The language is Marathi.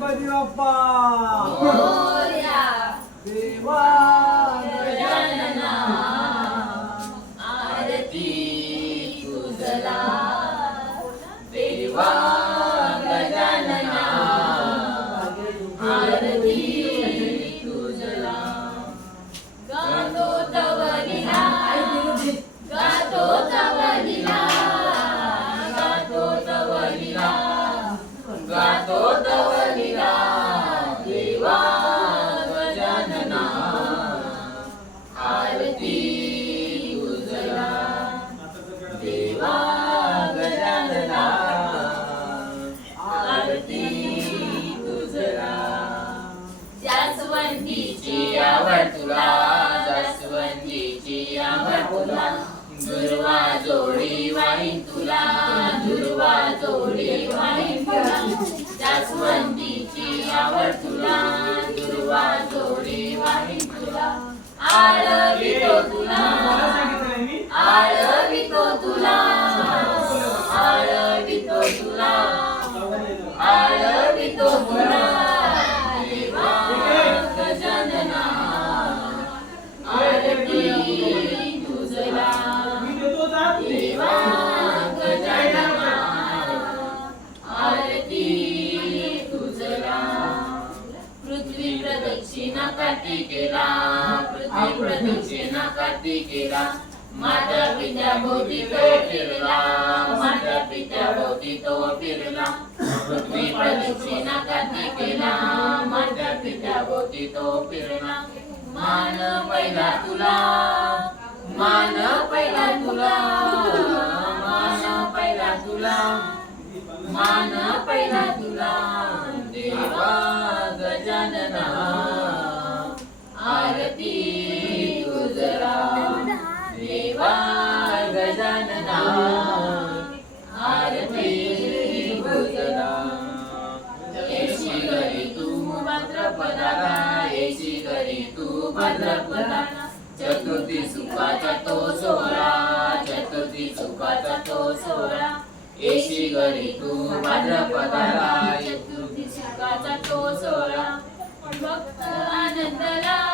गणपती बाप्पा. मोरया देवा. तुला. दुर्वा जोडी वाईन तुला. दुर्वा जोडी वाईन तुला. जास्वंदीची आवड तुला. दुर्वा जोडी वाईन तुला. आळवितो तुला. प्रदक्षिणा कार्तिकेला पृथ्वी प्रदक्षिणा कार्तिकेला माझ्या पित्या भोवती तो फिरला माझ्या पित्या भोवती तो फिरला. पृथ्वी प्रदक्षिणा कार्तिकेला माझ्या पित्या भोवती तो फिरला. मान पहिला तुला मान पहिला तुला मान पहिला तुला मान पहिला तुला. देवा गजानना देवा गजानना आरती तुझरा येशी घरी तू भाद्रपदाला येशी घरी तू भाद्रपदाला चतुर्थी सुखाचा तो सोहळा चतुर्थी सुखाचा तो सोहळा येशी घरी तू भाद्रपदाला चतुर्थी सुखाचा तो सोहळा भक्त आनंदला